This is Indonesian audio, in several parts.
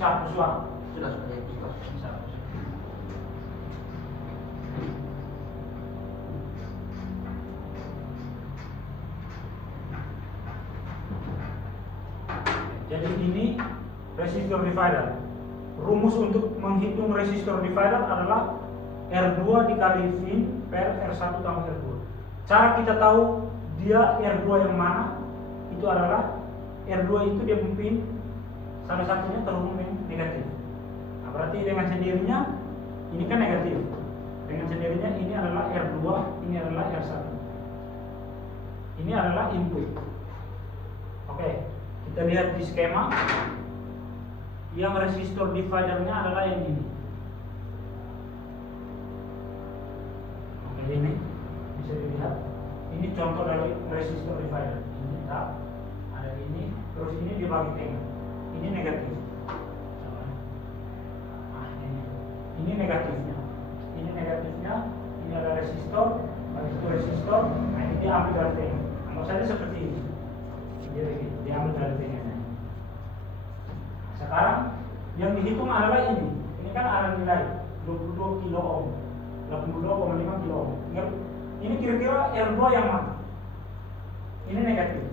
satu suara. Sudah ya, sudah. Satu. Jadi ini resistor divider. Rumus untuk menghitung resistor divider adalah R2 dikali VIN per R1 tambah R2. Cara kita tahu dia R2 yang mana, itu adalah R2 itu dia pin salah satunya terhubung dengan negatif. Nah, berarti dengan sendirinya ini kan negatif. Dengan sendirinya ini adalah R2, ini adalah R1. Ini adalah input. Oke, kita lihat di skema. Yang resistor dividernya adalah yang ini. Oke, ini bisa dilihat. Ini contoh dari resistor divider. Ini tab, ada ini, terus ini dibagi tengah. Ini negatif. Nah, ini negatifnya. Ini negatifnya. Ini ada resistor, habis itu resistor. Nah, ini diambil dari tengah. Anggap saja seperti ini. Jadi diambil dari tengahnya. Sekarang yang dihitung adalah ini. Ini kan ada nilai 22 kilo ohm, 82,5 kilo ohm. Ini kira-kira R2 yang mana? Ini negatif.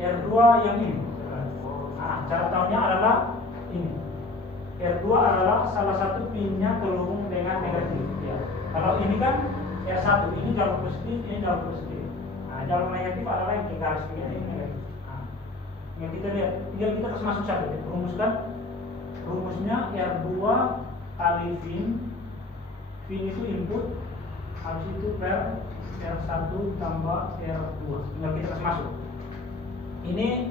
R2 yang ini. Nah, cara tahunya adalah ini. R2 adalah salah satu pinnya terhubung dengan negatif. Ya. Kalau ini kan R1, ini jalur positif, ini jalur positif. Nah, jalur negatif adalah yang kita harus pilih, ini negatif. Nah, yang kita lihat, tinggal kita kasih masuk saja. Rumuskan. Rumusnya R2 kali VIN. VIN itu input, habis itu per R1 tambah R2. Tinggal kita kasih masuk. Ini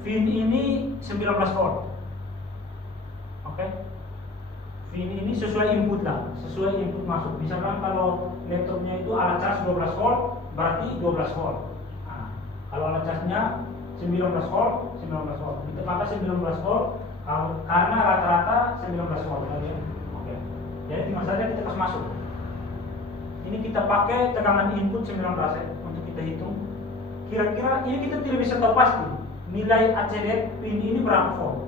VIN ini 19 volt. Oke. VIN ini sesuai input lah, sesuai input masuk. Misalkan kalau laptopnya itu alat cas 12 volt, berarti 12 volt. Nah, kalau alat casnya 19 volt, 19 volt. Kita pakai 19 volt karena rata-rata 19 volt. Oke. Jadi tinggal saja kita kasih masuk. Ini kita pakai tekanan input 19 ya, untuk kita hitung. Kira-kira ini kita tidak bisa tahu pasti nilai ACD pin ini berapa volt.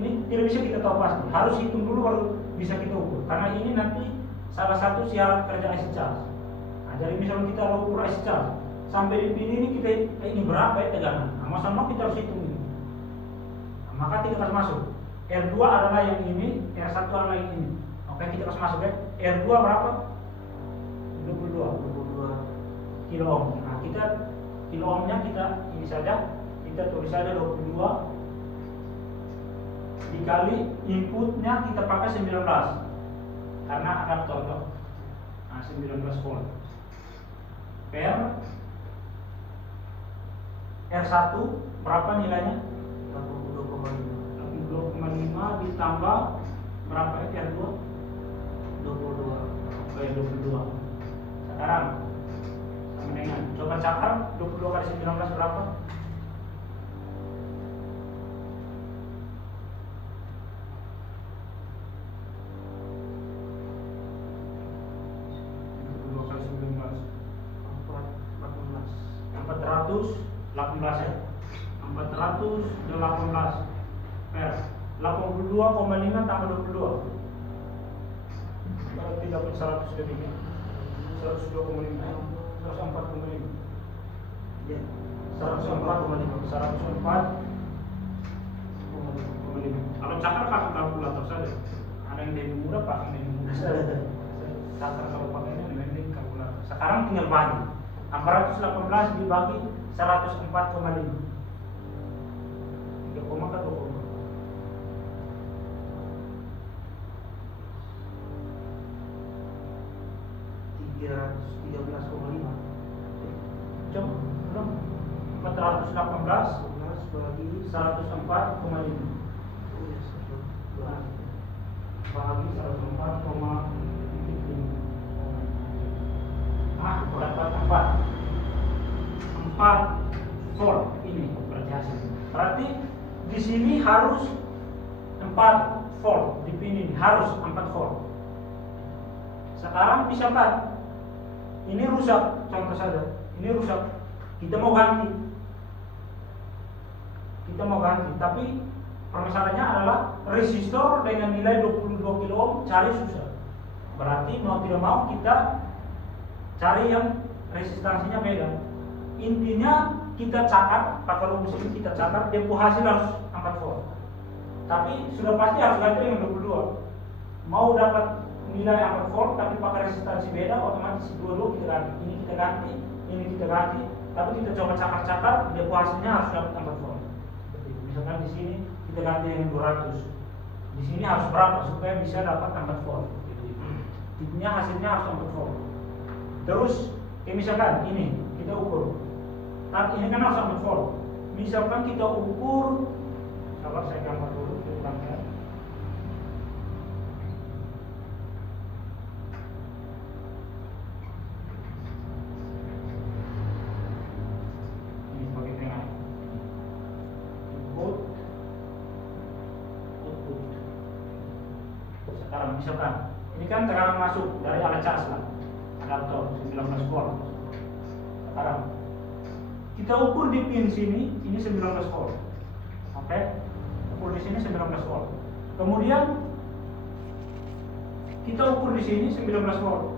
Ini tidak bisa kita tahu pasti. Harus hitung dulu baru bisa kita ukur. Karena ini nanti salah satu syarat kerja IC charge. Nah, jadi misalnya kita ukur IC charge sampai di pin ini kita ini berapa ya tegangan. Nah, sama kita harus hitung ini. Nah, maka kita kasih masuk. R2 adalah yang ini, R1 adalah yang ini. Oke, kita kasih masuk ya. R2 berapa? 22 kilo ohm. Nah, kita kilo ohmnya kita ini saja, kita tulis saja 22 dikali inputnya kita pakai 19 karena akan contoh. Nah, 19 volt per R1 berapa nilainya? 82,5 ditambah berapa R2? 22. Oke, 22. Sekarang sama dengan coba cakar 22 kali 19 berapa? 418 ya. 418 per 82,5 tambah 22 berarti dapat 100 detik. 102,5 104,5 ya. 104,5 kalau cakar pakai kalkulator saja. Ada yang lebih mudah pakai yang mudah saja. Cakar kalau pakai ini lebih kalkulator. Sekarang tinggal bagi 418 dibagi 104,5 3 koma ke 2 koma 313,5 coba belum 418 bagi 104,5 bagi 104,5 dapat 4 volt ini berarti hasil. Berarti di sini harus 4 volt di pin ini harus 4 volt. Sekarang misalkan ini rusak, contoh saja, ini rusak. kita mau ganti, tapi permasalahannya adalah resistor dengan nilai 22 kilo ohm cari susah. Berarti mau tidak mau kita cari yang resistansinya beda. Intinya kita catat, pakai rumus ini kita catat dia hasil harus 4 volt. Tapi sudah pasti harus ganti dengan 22. Mau dapat nilai 4 volt tapi pakai resistansi beda, otomatis 22 kita ganti. Ini kita ganti, ini kita ganti. Tapi kita coba cakar-cakar, dia hasilnya harus dapat 4 volt. Misalkan di sini kita ganti dengan 200. Di sini harus berapa supaya bisa dapat 4 volt. Intinya hasilnya harus 4 volt. Terus, misalkan ini kita ukur. Tapi ini kan harus 4 volt. Misalkan kita ukur, sabar saya gambar dulu filternya. Ini sebagai tengah. Output. Sekarang misalkan ini kan tekanan masuk dari alat cas lah, adaptor 19 volt. Sekarang kita ukur di pin sini, ini 19 volt. Oke, ukur di sini 19 volt. Kemudian kita ukur di sini 19 volt.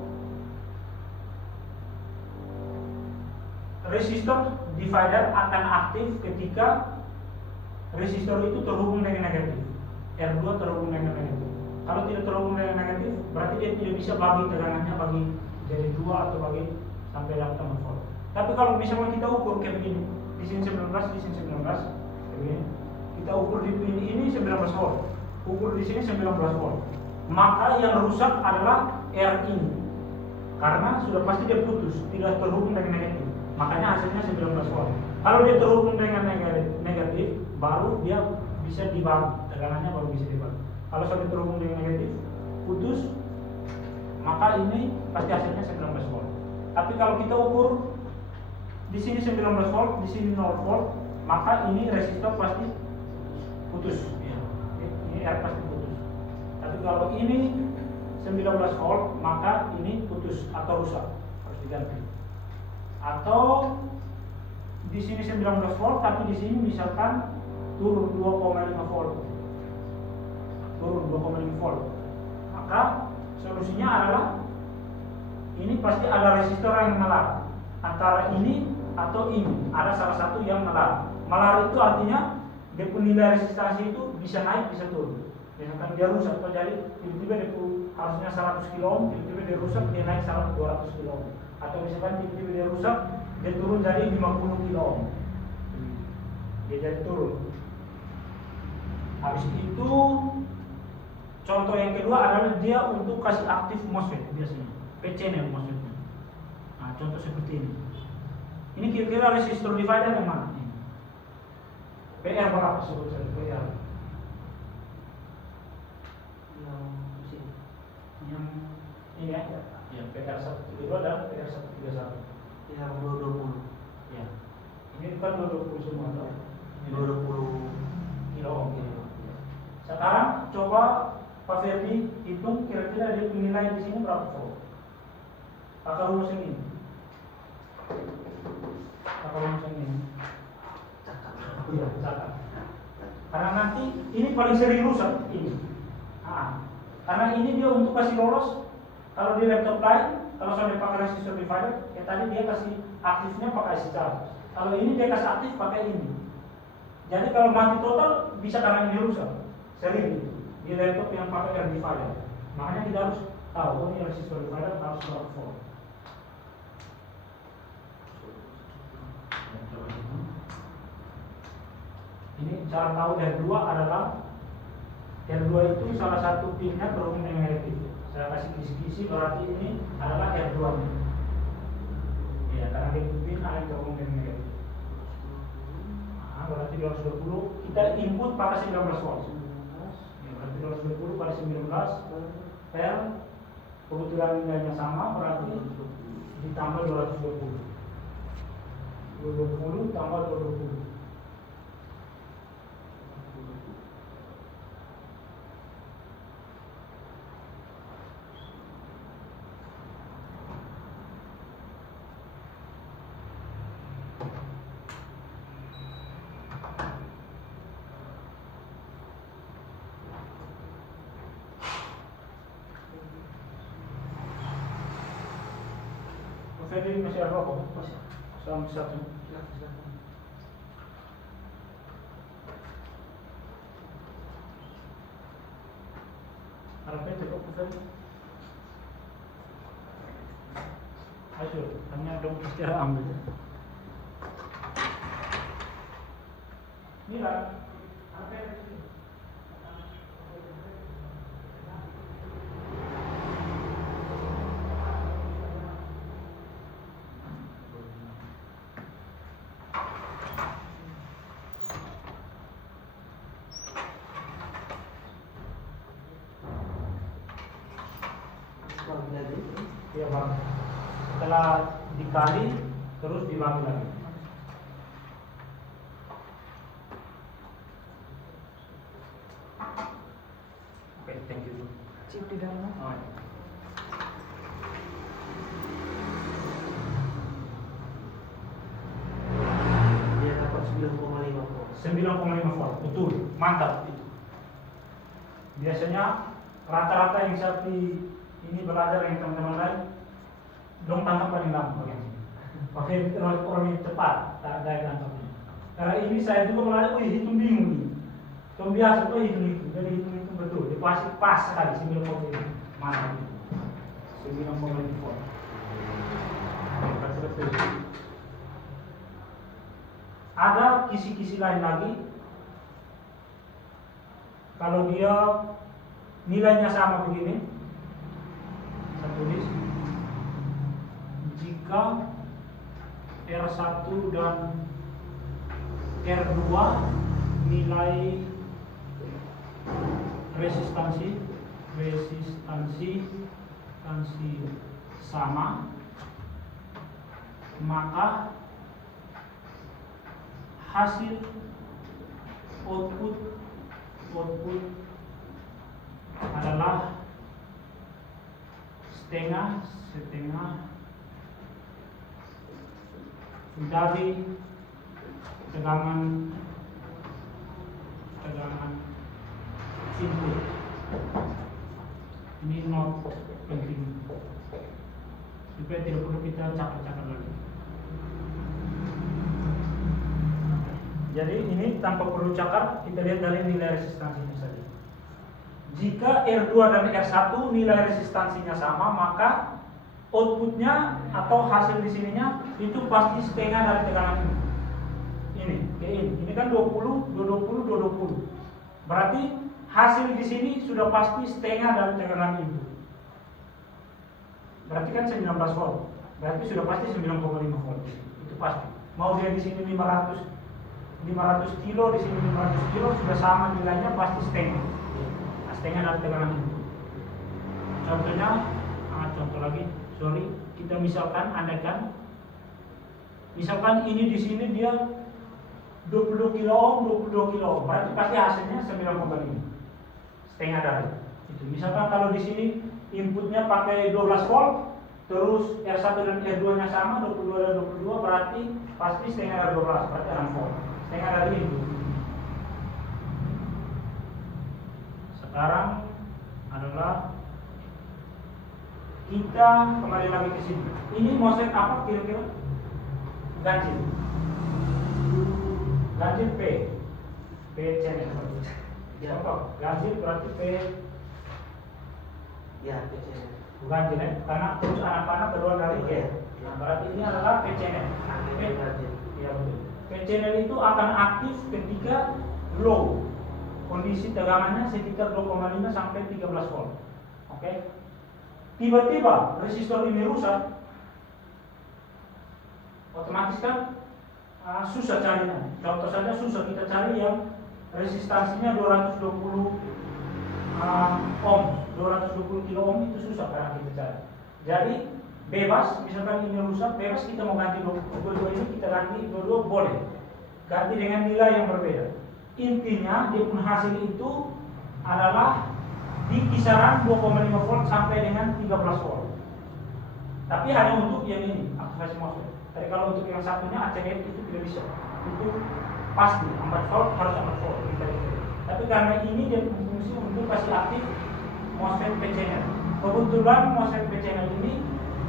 Resistor divider akan aktif ketika resistor itu terhubung dengan negatif. R2 terhubung dengan negatif. Kalau tidak terhubung dengan negatif, berarti dia tidak bisa bagi tegangannya bagi jadi 2 atau bagi sampai dapat 4 volt. Tapi kalau misalnya kita ukur kayak begini, di sini 19, di sini 19, begini. Kita ukur di pin ini 19 volt, ukur di sini 19 volt. Maka yang rusak adalah R ini, karena sudah pasti dia putus, tidak terhubung dengan negatif. Makanya hasilnya 19 volt. Kalau dia terhubung dengan negatif, baru dia bisa dibagi, tegangannya baru bisa dibagi. Kalau sudah terhubung dengan negatif, putus, maka ini pasti hasilnya 19 volt. Tapi kalau kita ukur di sini 19 volt, di sini 0 volt, maka ini resistor pasti putus. Ya. Ini R pasti putus. Tapi kalau ini 19 volt, maka ini putus atau rusak, harus diganti. Atau di sini 19 volt, tapi di sini misalkan turun 2,5 volt, turun 2,5 volt, maka solusinya adalah ini pasti ada resistor yang melar antara ini atau ini, ada salah satu yang melar. Melar itu artinya dia punya nilai resistansi itu bisa naik bisa turun. Misalkan dia rusak atau jadi tiba-tiba dia harusnya 100 kilo ohm, tiba-tiba dia rusak dia naik 200 kilo ohm. Atau misalkan tiba-tiba dia rusak dia turun jadi 50 kilo ohm, dia jadi turun. Habis itu contoh yang kedua adalah dia untuk kasih aktif MOSFET biasanya, P-channel MOSFET. Nah, contoh seperti ini. Ini kira-kira resistor divider yang mana? Ini. PR berapa sebut saja PR? Yang ini ya, ya PR 132 dan PR 131. Yang 220. Ya. Ini bukan 220 semua, atau? 220 kilo ohm. Sekarang coba Pak Ferdi hitung kira-kira dia penilaian di sini berapa volt? Pakai rumus ini. Pakai rumus ini. Iya, catat. Karena nanti ini paling sering rusak ini. Karena ini dia untuk kasih lolos. Kalau di laptop lain, kalau sudah pakai resistor divider, ya tadi dia kasih aktifnya pakai IC charge. Kalau ini dia kasih aktif pakai ini. Jadi kalau mati total bisa karena ini rusak. Sering di laptop yang pakai R divider. Makanya kita harus tahu ini resistor divider harus berapa volt. Ini cara tahu R2 adalah R2 itu salah satu pinnya terhubung dengan negatif. Saya kasih kisi-kisi berarti ini adalah R2 nya. Ya, karena di pin ada yang terhubung dengan negatif. Nah, berarti 220 kita input pakai 19 volt. Ya, berarti 220 pada 19 per kebetulan nilainya sama berarti ditambah 220. 220 tambah 220. Ferry masih ada rokok? Masih. Sama satu. Silakan. Ada PT kok Ferry? Ayo, tanya dong secara ambil. Mira, apa yang ini? Bagi lagi. Iya bang. Setelah dikali, terus dibagi lagi. Oke, thank you. Chip di dalam. Oh, Dia dapat 9,5 volt. 9,5 volt, betul, mantap itu. Biasanya rata-rata yang seperti ini belajar yang teman-teman lain, dong tangkap paling lama pakai orang yang cepat, tak ada yang tangkapnya. Karena ini saya juga belajar, hitung bingung nih. Tom biasa tuh hitung itu, jadi hitung itu betul, dia pasti pas sekali 9,5, mantap itu. 9,5 volt. Betul. Ada kisi-kisi lain lagi. Kalau dia nilainya sama begini, saya tulis, jika R1 dan R2 nilai resistansi sama, maka hasil output adalah setengah dari tegangan input. Ini not penting supaya tidak perlu kita cakar-cakar lagi. Jadi ini tanpa perlu cakar, kita lihat dari nilai resistansinya saja. Jika R2 dan R1 nilai resistansinya sama, maka outputnya atau hasil di sininya itu pasti setengah dari tegangan ini. Ini kan 20. Berarti hasil di sini sudah pasti setengah dari tegangan ini. Berarti kan 19 volt. Berarti sudah pasti 9,5 volt. Itu pasti. Mau dia di sini 500 kilo, di sini 500 kilo, sudah sama nilainya pasti setengah. Nah, setengah dari tegangan ini. Contohnya, contoh lagi, kita misalkan andaikan, misalkan ini di sini dia 22 kilo ohm, berarti pasti hasilnya 9,5. Setengah dari itu. Misalkan kalau di sini inputnya pakai 12 volt, terus R1 dan R2 nya sama 22 dan 22, berarti pasti setengah dari 12, berarti 6 volt. Setengah dari itu. Sekarang adalah kita kembali lagi ke sini. Ini MOSFET apa kira-kira? Ganjil P channel. Ya. Contoh, ganjil berarti P. Ya, PC. Ganjil ya, karena terus anak panah kedua dari G. Nah, berarti ini adalah P channel. Ya betul. P channel itu akan aktif ketika low. Kondisi tegangannya sekitar 2,5 sampai 13 volt. Oke. Tiba-tiba resistor ini rusak, otomatis kan susah carinya. Contoh saja susah kita cari yang resistansinya 220 ohm, 220 kilo ohm itu susah karena kita cari. Jadi bebas, misalkan ini rusak, bebas kita mau ganti dua-dua ini, kita ganti dua-dua boleh. Ganti dengan nilai yang berbeda. Intinya dia pun hasil itu adalah di kisaran 2,5 volt sampai dengan 13 volt. Tapi hanya untuk yang ini, aktivasi MOSFET. Tapi kalau untuk yang satunya ACM itu tidak bisa. Itu pasti 4 volt harus 4 volt. Tapi karena ini dia berfungsi untuk kasih aktif MOSFET P channel. Kebetulan MOSFET P channel ini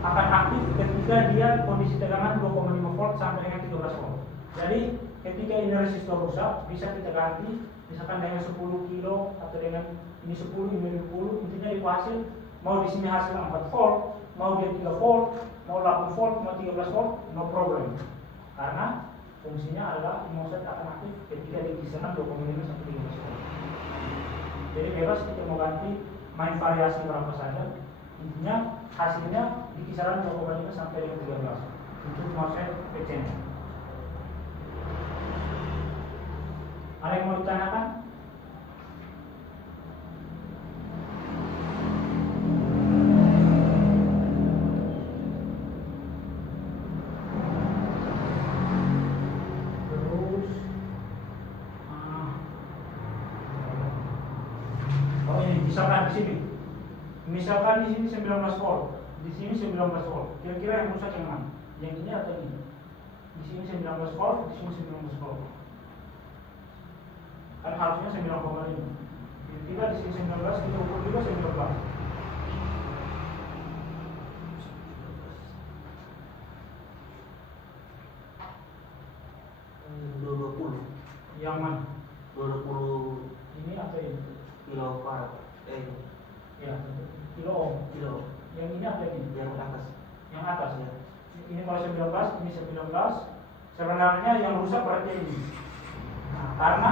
akan aktif ketika dia kondisi tegangan 2,5 volt sampai dengan 13 volt. Jadi ketika ini resistor rusak bisa kita ganti misalkan dengan 10 kilo atau dengan ini 10 ini 20, intinya itu hasil mau di sini hasil 4 volt, mau dia 3 volt, mau 8 volt, mau 13 volt, no problem. Karena fungsinya adalah MOSFET akan aktif ketika di kisaran 2,5 sampai 13 volt. Jadi bebas kita mau ganti main variasi berapa saja. Intinya hasilnya di kisaran 2,5 sampai dengan 13 untuk MOSFET PCM. Ada yang mau ditanyakan? Terus, oh ini misalkan di sini, misalkan di sini 19 volt, di sini 19 volt. Kira-kira yang rusak yang mana? Yang ini atau ini? Di sini 19 volt, di sini 19 volt. Kan harusnya 9,5. Kita di sini 19, kita ukur juga 19. Yang mana? 20 Ini atau ini? kilowatt. Ya, kilo ohm. Kilo. Yang ini atau ini? Yang atas. Yang atas Ya. Ini kalau 19, ini 19. Sebenarnya yang rusak berarti ini. Nah, karena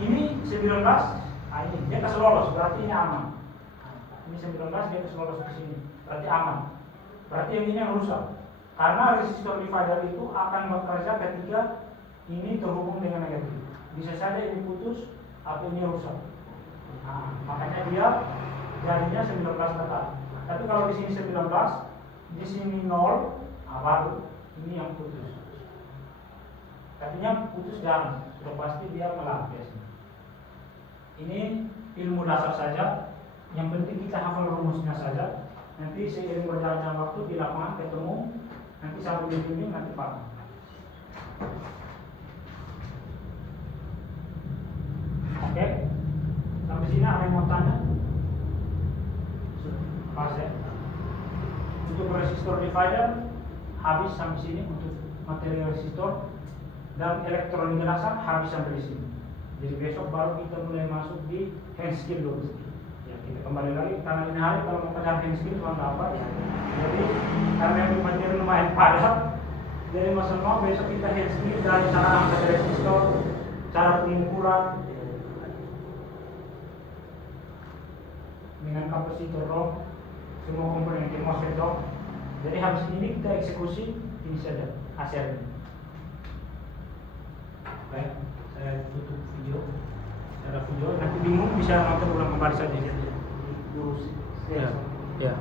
ini 19, ini dia kasih lolos, berarti ini aman. Ini 19 dia kasih lolos ke sini, berarti aman. Berarti yang ini yang rusak. Karena resistor divider itu akan bekerja ketika ini terhubung dengan negatif. Bisa saja ini putus atau ini rusak. Nah, makanya dia jadinya 19 tetap. Tapi kalau di sini 19, di sini 0, nah baru ini yang putus. Artinya putus jarang, sudah pasti dia melampias. Ini ilmu dasar saja, yang penting kita hafal rumusnya saja. Nanti seiring berjalannya waktu di lapangan ketemu, nanti sampai bimbing nanti paham. Oke, sampai sini ada yang mau tanya? Pas ya. Untuk resistor divider habis sampai sini untuk materi resistor, dan elektronik dasar habis sampai di sini. Jadi besok baru kita mulai masuk di hand skill logistik. Ya, kita kembali lagi karena ini hari kalau mau kejar hand skill cuma apa ya. Jadi karena yang materi lumayan padat, jadi masalah besok kita hand skill dari cara angkat resistor, cara pengukuran dengan kapasitor ROM, semua komponen di MOSFET ROM. Jadi habis ini kita eksekusi ini saja hasilnya. Baik, saya tutup video. Saya ada video, nanti bingung bisa nonton ulang kembali saja. Lurus. Ya.